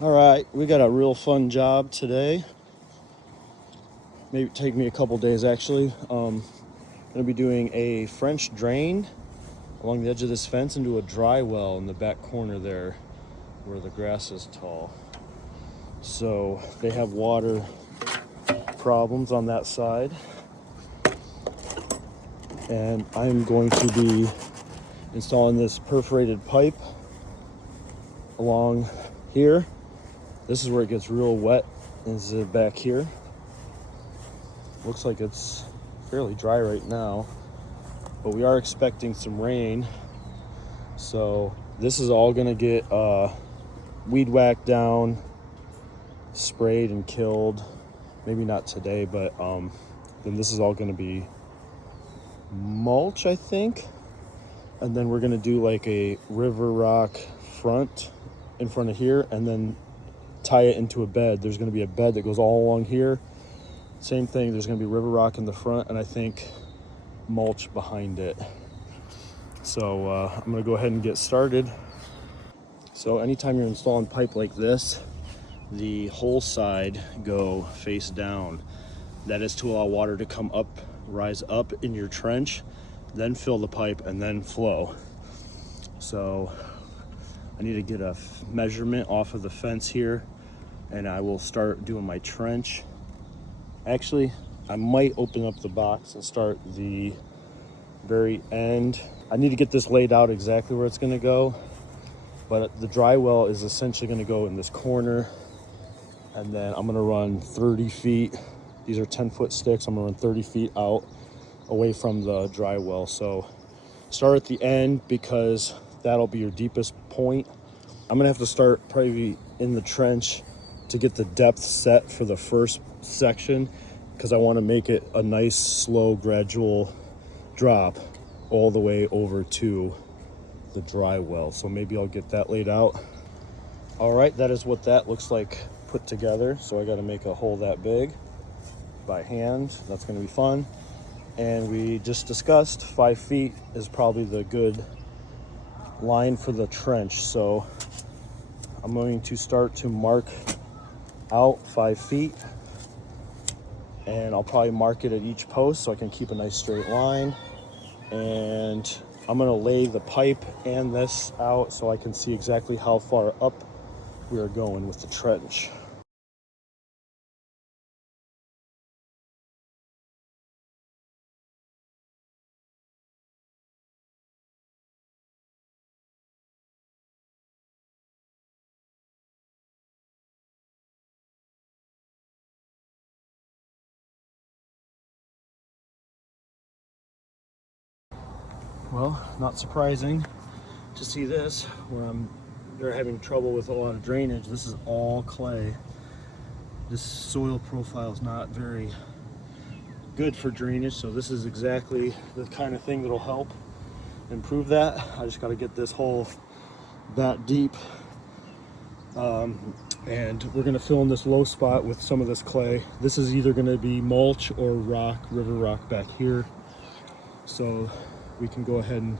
All right, we got a real fun job today. Maybe take me a couple days actually. Gonna be doing a French drain along the edge of this fence into a dry well in the back corner there where the grass is tall. So they have water problems on that side. And I'm going to be installing this perforated pipe along here. This is where it gets real wet, is back here. Looks like it's fairly dry right now, but we are expecting some rain. So this is all gonna get weed whacked down, sprayed and killed. Maybe not today, but then this is all gonna be mulch, I think. And then we're gonna do like a river rock front in front of here and then tie it into a bed. There's gonna be a bed that goes all along here. Same thing, there's gonna be river rock in the front and I think mulch behind it. So I'm gonna go ahead and get started. So anytime you're installing pipe like this, the whole side go face down. That is to allow water to come up, rise up in your trench, then fill the pipe and then flow. So I need to get a measurement off of the fence here and I will start doing my trench. Actually, I might open up the box and start the very end. I need to get this laid out exactly where it's gonna go, but the dry well is essentially gonna go in this corner, and then I'm gonna run 30 feet. These are 10-foot sticks. I'm gonna run 30 feet out away from the dry well. So start at the end because that'll be your deepest point. I'm gonna have to start probably in the trench to get the depth set for the first section because I want to make it a nice, slow, gradual drop all the way over to the dry well. So maybe I'll get that laid out. All right, that is what that looks like put together. So I got to make a hole that big by hand. That's going to be fun. And we just discussed 5 feet is probably the good line for the trench. So I'm going to start to mark out 5 feet, and I'll probably mark it at each post so I can keep a nice straight line. And I'm gonna lay the pipe and this out so I can see exactly how far up we are going with the trench. Well, not surprising to see this where they're having trouble with a lot of drainage. This is all clay. This soil profile is not very good for drainage, so this is exactly the kind of thing that'll help improve that. I just got to get this hole that deep, and we're going to fill in this low spot with some of this clay. This is either going to be mulch or rock, river rock back here, so we can go ahead and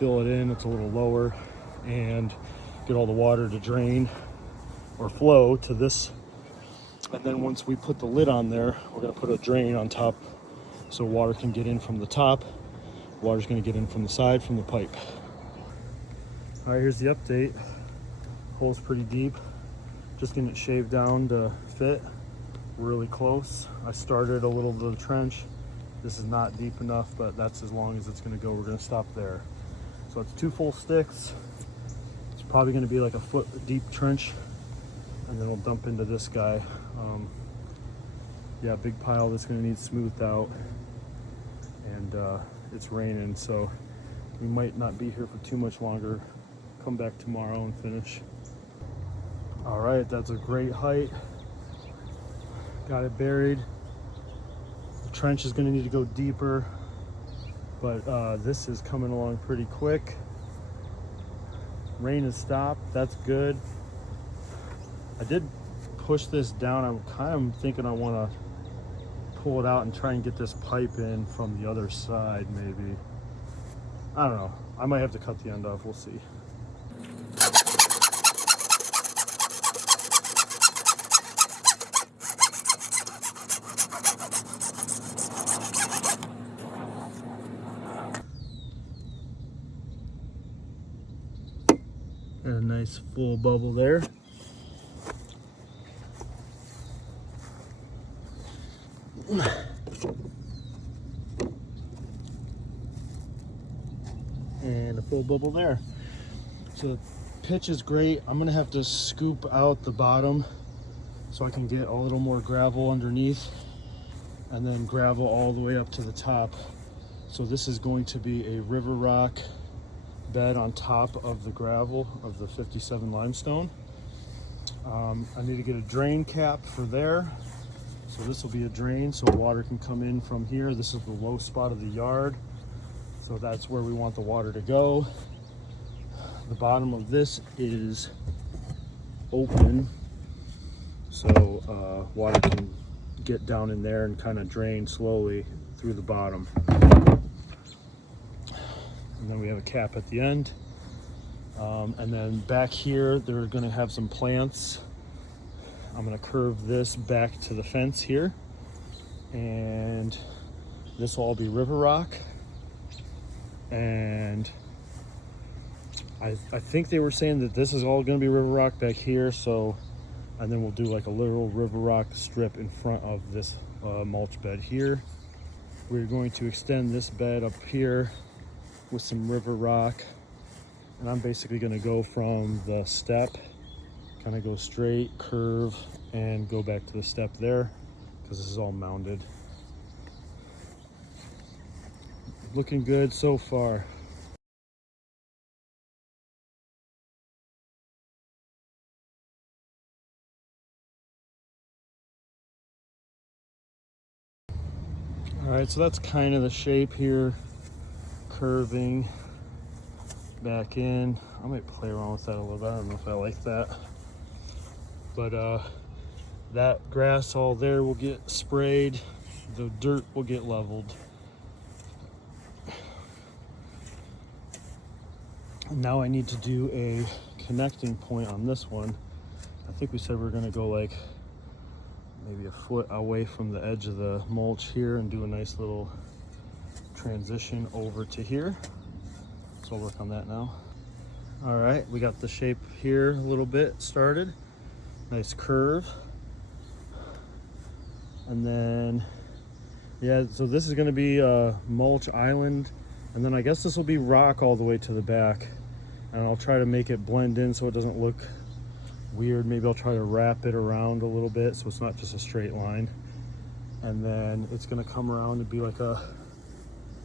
fill it in. It's a little lower and get all the water to drain or flow to this. And then once we put the lid on there, we're going to put a drain on top so water can get in from the top. Water's going to get in from the side from the pipe. All right, here's the update. Hole's pretty deep. Just getting it shaved down to fit. Really close. I started a little bit of the trench. This is not deep enough, but that's as long as it's going to go. We're going to stop there. So it's 2 full sticks. It's probably going to be like a foot deep trench, and then we'll dump into this guy. Yeah, big pile that's going to need smoothed out, and it's raining, so we might not be here for too much longer. Come back tomorrow and finish. All right, that's a great height. Got it buried. The trench is going to need to go deeper, but this is coming along pretty quick. Rain has stopped. That's good. I did push this down. I'm kind of thinking I want to pull it out and try and get this pipe in from the other side, maybe. I don't know. I might have to cut the end off. We'll see. nice full bubble there. And a full bubble there. So the pitch is great. I'm gonna have to scoop out the bottom so I can get a little more gravel underneath, and then gravel all the way up to the top. So this is going to be a river rock bed on top of the gravel of the 57 limestone. I need to get a drain cap for there. So this will be a drain so water can come in from here. This is the low spot of the yard. So that's where we want the water to go. The bottom of this is open, so water can get down in there and kind of drain slowly through the bottom. And then we have a cap at the end. And then back here, they're going to have some plants. I'm going to curve this back to the fence here, and this will all be river rock. And I think they were saying that this is all going to be river rock back here. So, and then we'll do like a little river rock strip in front of this mulch bed here. We're going to extend this bed up here with some river rock, and I'm basically going to go from the step, kind of go straight, curve, and go back to the step there, because this is all mounded. Looking good so far. All right, so that's kind of the shape here, curving back in. I might play around with that a little bit. I don't know if I like that, but that grass all there will get sprayed. The dirt will get leveled. Now I need to do a connecting point on this one. I think we said we are going to go like maybe a foot away from the edge of the mulch here and do a nice little transition over to here. So I'll work on that now. All right, we got the shape here a little bit started. Nice curve. And then, yeah, so this is going to be a mulch island. And then I guess this will be rock all the way to the back. And I'll try to make it blend in so it doesn't look weird. Maybe I'll try to wrap it around a little bit so it's not just a straight line. And then it's gonna come around and be like a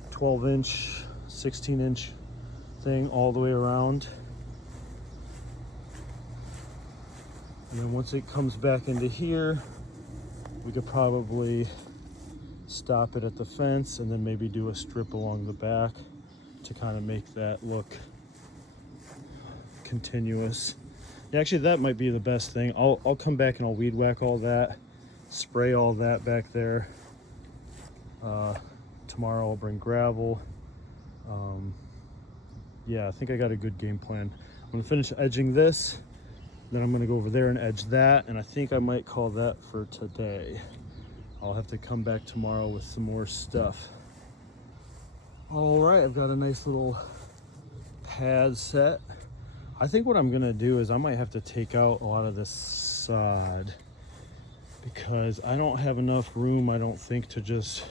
12-inch, 16-inch thing all the way around. And then once it comes back into here, we could probably stop it at the fence and then maybe do a strip along the back to kind of make that look continuous. Yeah, actually that might be the best thing. I'll come back and I'll weed whack all that, spray all that back there. Tomorrow I'll bring gravel. Yeah, I think I got a good game plan. I'm gonna finish edging this, then I'm gonna go over there and edge that, and I think I might call that for today. I'll have to come back tomorrow with some more stuff. All right, I've got a nice little pad set. I think what I'm gonna do is I might have to take out a lot of this sod because I don't have enough room, I don't think, to just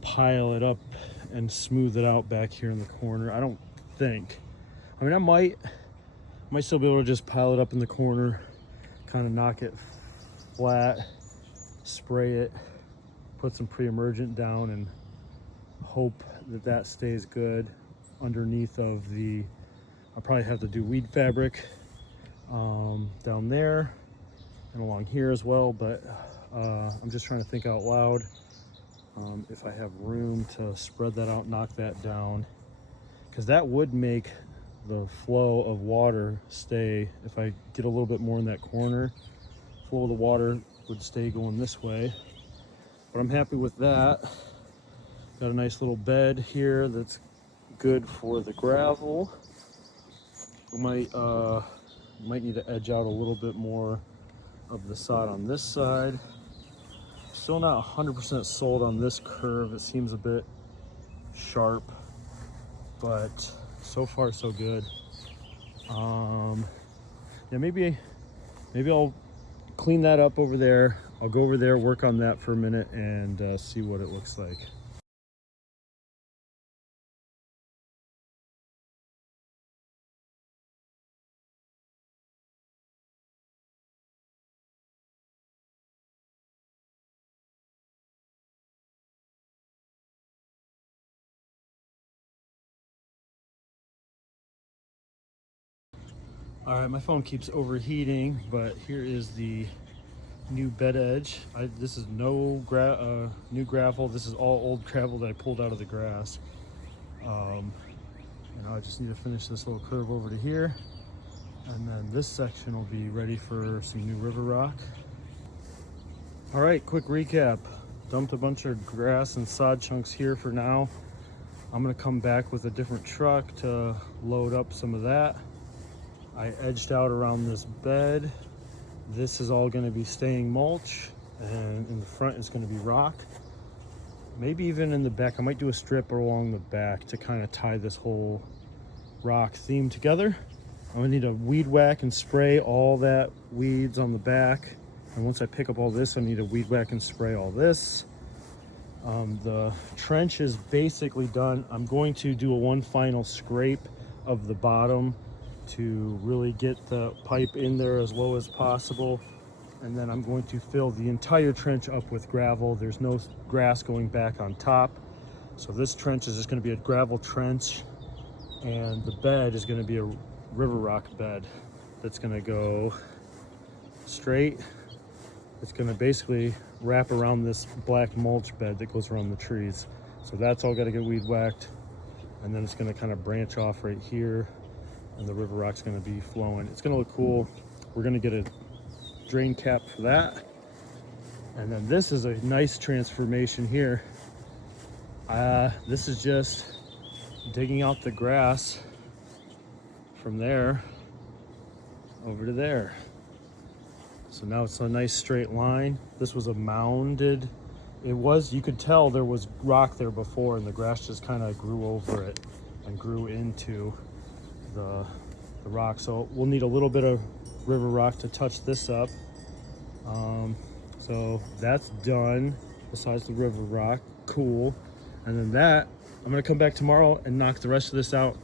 pile it up and smooth it out back here in the corner. I don't think. I mean, I might still be able to just pile it up in the corner, kind of knock it flat, spray it, put some pre-emergent down, and hope that that stays good underneath of the, I'll probably have to do weed fabric down there and along here as well, but I'm just trying to think out loud if I have room to spread that out, knock that down, because that would make the flow of water stay. If I get a little bit more in that corner, flow of the water would stay going this way. But I'm happy with that. Got a nice little bed here that's good for the gravel. We might need to edge out a little bit more of the sod on this side. Still not 100% sold on this curve. It seems a bit sharp, but so far so good. Yeah, maybe I'll clean that up over there. I'll go over there, work on that for a minute, and see what it looks like. All right, my phone keeps overheating, but here is the new bed edge. This is new gravel. This is all old gravel that I pulled out of the grass. And I just need to finish this little curve over to here, and then this section will be ready for some new river rock. All right, quick recap. Dumped a bunch of grass and sod chunks here for now. I'm gonna come back with a different truck to load up some of that. I edged out around this bed. This is all gonna be staying mulch, and in the front is gonna be rock. Maybe even in the back, I might do a strip along the back to kind of tie this whole rock theme together. I'm gonna need to weed whack and spray all that weeds on the back. And once I pick up all this, I need to weed whack and spray all this. The trench is basically done. I'm going to do one final scrape of the bottom to really get the pipe in there as low as possible. And then I'm going to fill the entire trench up with gravel. There's no grass going back on top. So this trench is just gonna be a gravel trench, and the bed is gonna be a river rock bed that's gonna go straight. It's gonna basically wrap around this black mulch bed that goes around the trees. So that's all gotta get weed whacked. And then it's gonna kind of branch off right here, and the river rock's gonna be flowing. It's gonna look cool. We're gonna get a drain cap for that. And then this is a nice transformation here. This is just digging out the grass from there over to there. So now it's a nice straight line. This was a mounded, you could tell there was rock there before, and the grass just kind of grew over it and grew into the rock. So we'll need a little bit of river rock to touch this up. So that's done, besides the river rock. Cool. And then that, I'm gonna come back tomorrow and knock the rest of this out.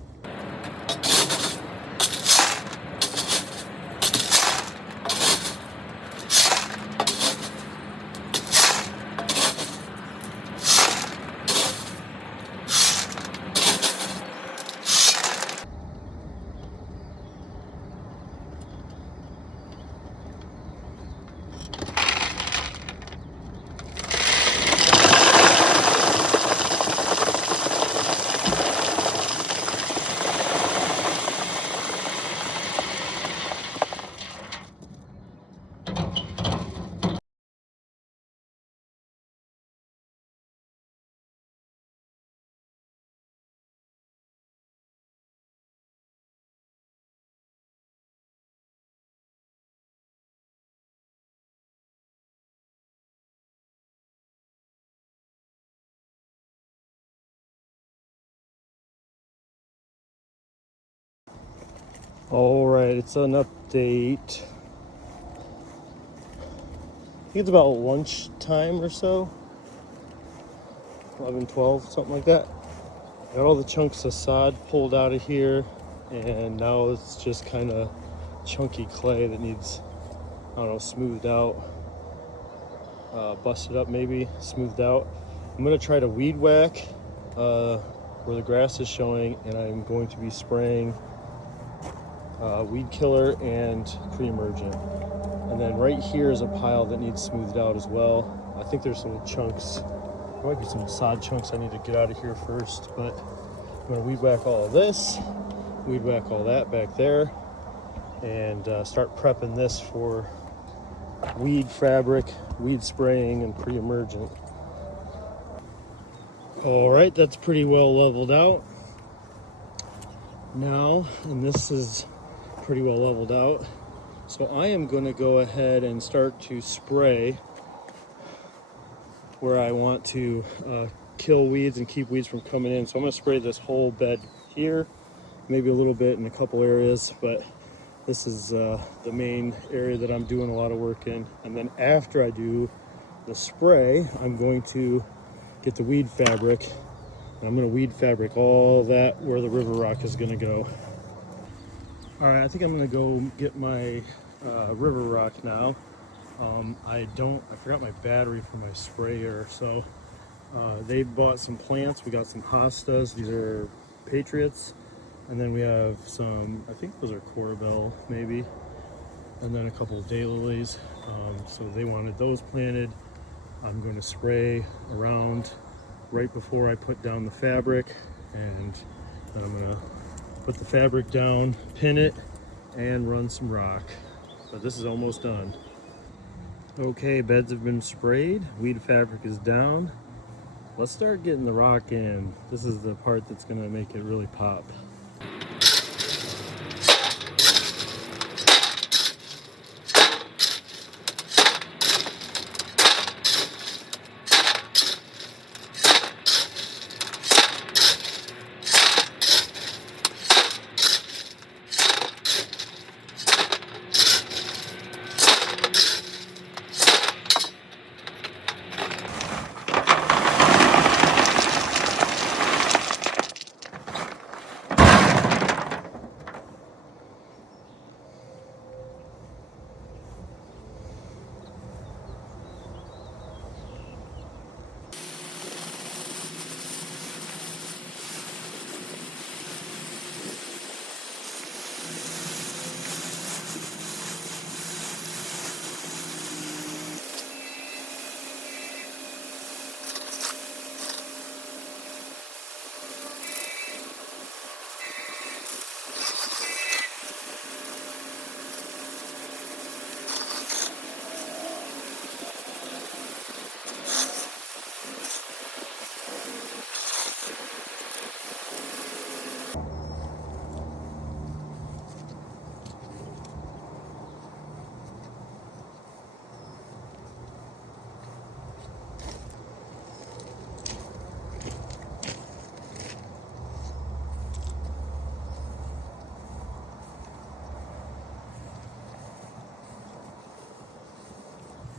All right, it's an update. I think it's about lunchtime or so. 11, 12, something like that. Got all the chunks of sod pulled out of here, and now it's just kind of chunky clay that needs, I don't know, smoothed out, busted up maybe, smoothed out. I'm gonna try to weed whack where the grass is showing, and I'm going to be spraying weed killer and pre-emergent. And then right here is a pile that needs smoothed out as well. I think there's some chunks, there might be some sod chunks I need to get out of here first, but I'm gonna weed whack all of this, weed whack all that back there, and start prepping this for weed fabric, weed spraying, and pre-emergent. All right, that's pretty well leveled out now, and this is pretty well leveled out. So I am going to go ahead and start to spray where I want to kill weeds and keep weeds from coming in. So I'm going to spray this whole bed here, maybe a little bit in a couple areas, but this is the main area that I'm doing a lot of work in. And then after I do the spray, I'm going to get the weed fabric. And I'm going to weed fabric all that where the river rock is going to go. All right, I think I'm going to go get my river rock now. I forgot my battery for my sprayer, so they bought some plants. We got some hostas. These are Patriots. And then we have some, I think those are Corbel maybe, and then a couple of daylilies. So they wanted those planted. I'm going to spray around right before I put down the fabric, and then I'm going to put the fabric down, pin it, and run some rock. But this is almost done. Okay, beds have been sprayed, weed fabric is down. Let's start getting the rock in. This is the part that's going to make it really pop.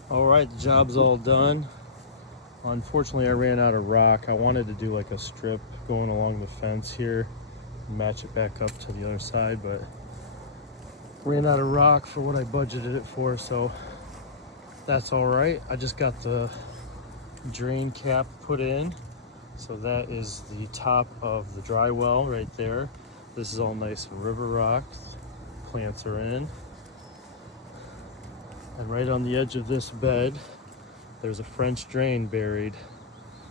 All right, the job's all done. Unfortunately, I ran out of rock. I wanted to do like a strip going along the fence here, match it back up to the other side, but ran out of rock for what I budgeted it for, so that's all right. I just got the drain cap put in, so that is the top of the dry well right there. This is all nice and river rocked. Plants are in. And right on the edge of this bed, there's a French drain buried.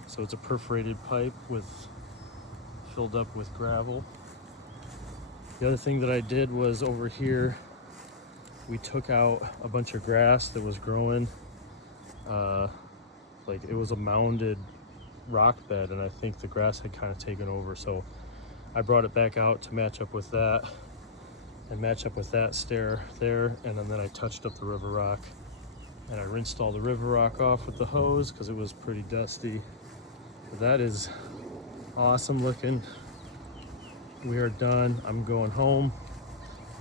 So it's a perforated pipe filled up with gravel. The other thing that I did was over here, we took out a bunch of grass that was growing. Like it was a mounded rock bed, and I think the grass had kind of taken over. So I brought it back out to match up with that. And match up with that stair there, and then I touched up the river rock, and I rinsed all the river rock off with the hose because it was pretty dusty. But that is awesome looking. We are done. I'm going home,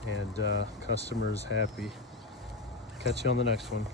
and customer's happy. Catch you on the next one.